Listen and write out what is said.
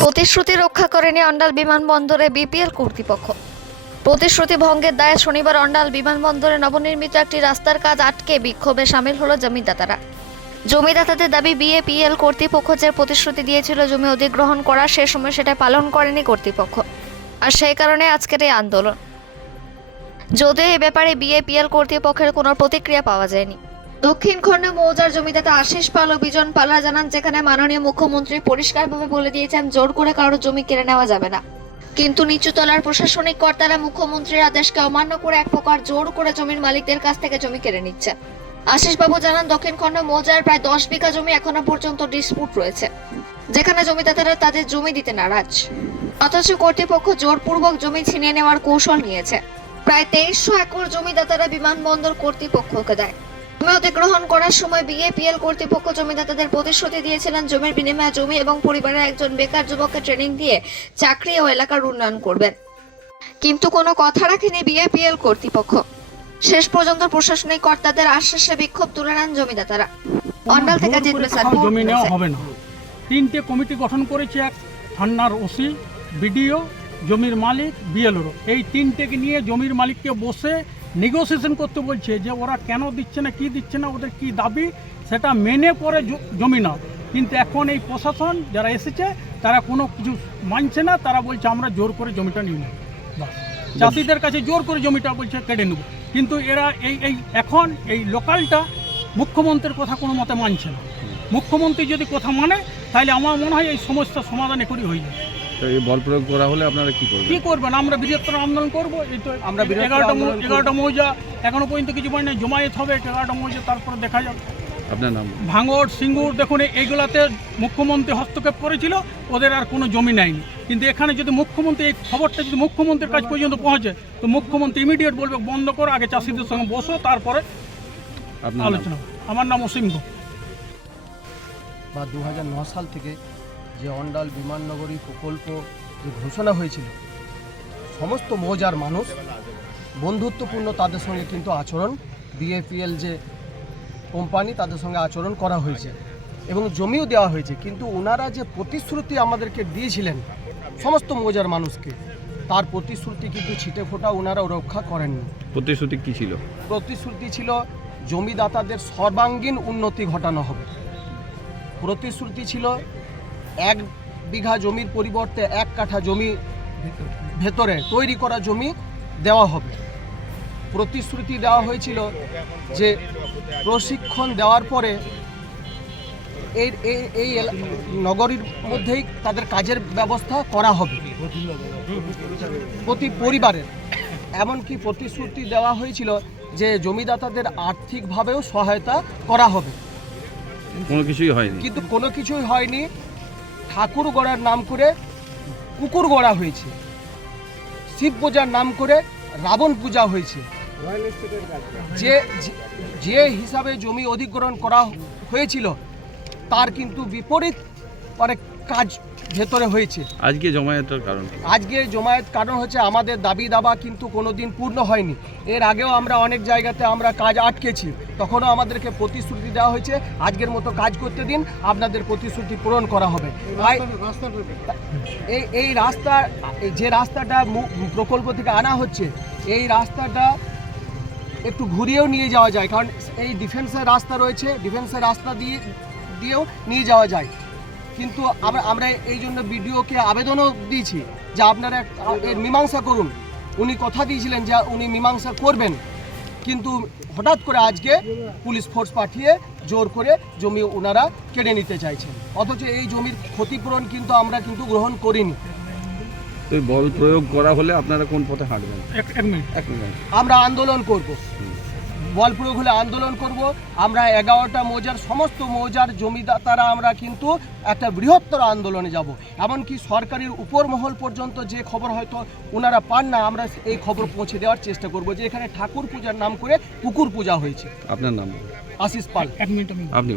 প্রতিশ্রুতি রক্ষা করেনি অন্ডাল বিমানবন্দরে বিপিএল কর্তৃপক্ষ। প্রতিশ্রুতি ভঙ্গের দায়ে শনিবার অন্ডাল বিমানবন্দরে নবনির্মিত একটি রাস্তার কাজ আটকে বিক্ষোভে সামিল হলো জমিদাতারা। জমিদাতাদের দাবি, বিএপিএল কর্তৃপক্ষ যে প্রতিশ্রুতি দিয়েছিল জমি অধিগ্রহণ করা, সে সময় সেটা পালন করেনি কর্তৃপক্ষ। আর সেই কারণে আজকের এই আন্দোলন। যদিও এ ব্যাপারে বিএপিএল কর্তৃপক্ষের কোনো প্রতিক্রিয়া পাওয়া যায়নি। দক্ষিণ খণ্ড মৌজার জমিদাতা আশিস পাল ও বিজন পাল্লা জানান, যেখানে মাননীয় মুখ্যমন্ত্রী পরিষ্কারভাবে বলে দিয়েছেন, জোর করে কারোর জমি কেড়ে নেওয়া যাবে না। কিন্তু নিচুতলার প্রশাসনিক কর্তারা মুখ্যমন্ত্রীর আদেশকে অমান্য করে এক প্রকার জোর করে জমির মালিকদের কাছ থেকে জমি কেড়ে নিচ্ছে আশিস বাবু জানান, দক্ষিণ খণ্ড মৌজার প্রায় দশ বিঘা জমি এখনও পর্যন্ত ডিসপুট রয়েছে, যেখানে জমিদাতারা তাদের জমি দিতে নারাজ। অথচ কর্তৃপক্ষ জোরপূর্বক জমি ছিনিয়ে নেওয়ার কৌশল নিয়েছে। প্রায় তেইশশো একর জমিদাতারা বিমানবন্দর কর্তৃপক্ষকে দেয়। জমি অধিগ্রহণ করার সময় বিএপিএল কর্তৃপক্ষ জমিদাতাদের প্রতিশ্রুতি দিয়েছিলেন জমির বিনিময়ে জমি এবং পরিবারের একজন বেকার যুবককে ট্রেনিং দিয়ে চাকরি ও এলাকার উন্নয়ন করবেন। কিন্তু কোনো কথা রাখেনি বিএপিএল কর্তৃপক্ষ। শেষ পর্যন্ত প্রশাসনিক কর্তাদের আশ্বাসে বিক্ষোভ তুলে নেন জমিদাতারা। অন্ডাল থেকে জিতবে স্যার জমি নেওয়া হবে না। তিনটে কমিটি গঠন করেছে এক থান্নার ওসি বিডিও জমির মালিক বিএলওর। এই তিনটেকে নিয়ে জমির মালিককে বসে নেগোসিয়েশন করতে বলছে যে ওরা কেন দিচ্ছে না, কি দিচ্ছে না, ওদের কি দাবি, সেটা মেনে পরে জমি না কিন্তু এখন এই প্রশাসন যারা এসেছে, তারা কোনো কিছু মানছে না, তারা বলছে আমরা জোর করে জমিটা নিয়ে নেব। চাষিদের কাছে জোর করে জমিটা বলছে কেটে নেব। কিন্তু এরা এই এই এখন এই লোকালটা মুখ্যমন্ত্রীর কথা কোনো মতে মানছে না। মুখ্যমন্ত্রী যদি কথা মানে তাহলে আমার মনে হয় এই সমস্যার সমাধান এখনই হয়ে যাবে। তো এই বল প্রয়োগ করা হলে আপনারা কি করবেন? কি করবেন? আমরা বৃহত্তর আন্দোলন করব এই তো আমরা এগারোটা এগারোটা মৌজা এখনও পর্যন্ত কিছু পাই না জমায়েত হবে এগারোটা মৌজা তারপরে দেখা যাবে। আপনার নাম? ভাঙড় সিঙ্গুর দেখুন এইগুলাতে মুখ্যমন্ত্রী হস্তক্ষেপ করেছিল ওদের আর কোনো জমি নেয়নি। কিন্তু এখানে যদি মুখ্যমন্ত্রী এই খবরটা যদি মুখ্যমন্ত্রীর কাছ পর্যন্ত পৌঁছে তো মুখ্যমন্ত্রী ইমিডিয়েট বলবে বন্ধ করো আগে চাষিদের সঙ্গে বসো তারপরে আলোচনা আমার নাম অসীম। বা দু সাল থেকে যে অন্ডাল বিমাননগরী প্রকল্প যে ঘোষণা হয়েছিল সমস্ত মৌজার মানুষ বন্ধুত্বপূর্ণ তাদের সঙ্গে কিন্তু আচরণ বিএপিএল যে কোম্পানি তাদের সঙ্গে আচরণ করা হয়েছে এবং জমিও দেওয়া হয়েছে। কিন্তু ওনারা যে প্রতিশ্রুতি আমাদেরকে দিয়েছিলেন সমস্ত মৌজার মানুষকে তার প্রতিশ্রুতি কিন্তু ছিটে ফোটা ওনারা রক্ষা করেননি। প্রতিশ্রুতি কী ছিল? প্রতিশ্রুতি ছিল জমিদাতাদের সর্বাঙ্গীন উন্নতি ঘটানো হবে। প্রতিশ্রুতি ছিল এক বিঘা জমির পরিবর্তে এক কাঠা জমি ভেতরে তৈরি করা জমি দেওয়া হবে। প্রতিশ্রুতি দেওয়া হয়েছিল যে প্রশিক্ষণ দেওয়ার পরে এই এই- এই নগরীর মধ্যেই তাদের কাজের ব্যবস্থা করা হবে। প্রতি পরিবারের। এমনকি প্রতিশ্রুতি দেওয়া হয়েছিল যে জমিদাতাদের আর্থিকভাবেও সহায়তা করা হবে। কোনো কিছুই হয়নি। কিন্তু কোনো কিছুই হয়নি। ঠাকুর গড়ার নাম করে কুকুর গড়া হয়েছে। শিব পূজার নাম করে রাবণ পূজা হয়েছে। যে যে- হিসাবে জমি অধিগ্রহণ করা হয়েছিল, তার কিন্তু বিপরীত অনেক কাজ ভেতরে হয়েছে। আজকে জমায়েতের কারণ? আজকে জমায়েত কারণ হচ্ছে আমাদের দাবি দাবা কিন্তু কোনো দিন পূর্ণ হয়নি। এর আগেও আমরা অনেক জায়গাতে আমরা কাজ আটকেছি। তখনও আমাদেরকে প্রতিশ্রুতি দেওয়া হয়েছে আজকের মতো কাজ করতে দিন আপনাদের প্রতিশ্রুতি পূরণ করা হবে। এই এই রাস্তা যে রাস্তাটা প্রকল্প থেকে আনা হচ্ছে এই রাস্তাটা একটু ঘুরিয়েও নিয়ে যাওয়া যায়। কারণ এই ডিফেন্সের রাস্তা রয়েছে ডিফেন্সের রাস্তা দিয়ে দিয়েও নিয়ে যাওয়া যায়। কিন্তু আমরা আমরা এই জন্য বিডিওকে আবেদনও দিয়েছি যে আপনারা এক- এর মীমাংসা করুন। উনি কথা দিয়েছিলেন যে উনি মীমাংসা করবেন। কিন্তু হঠাৎ করে আজকে পুলিশ ফোর্স পাঠিয়ে জোর করে জমি ওনারা কেড়ে নিতে চাইছেন। অথচ এই জমির ক্ষতিপূরণ কিন্তু আমরা কিন্তু গ্রহণ করিনি। তো বল প্রয়োগ করা হলে আপনারা কোন পথে হাঁটবেন? এক এক মিনিট। এক মিনিট। আমরা আন্দোলন করব। বল প্রয়োগ হলে আন্দোলন করব। আমরা এগারোটা মৌজার সমস্ত মৌজার জমিদাতারা আমরা কিন্তু একটা বৃহত্তর আন্দোলনে যাব। এমনকি সরকারের উপর মহল পর্যন্ত যে খবর হয়তো ওনারা পান না আমরা এই খবর পৌঁছে দেওয়ার চেষ্টা করব যে এখানে ঠাকুর পূজার নাম করে কুকুর পূজা হয়েছে। আপনার নাম আশিস পাল। এক মিনিট আপনি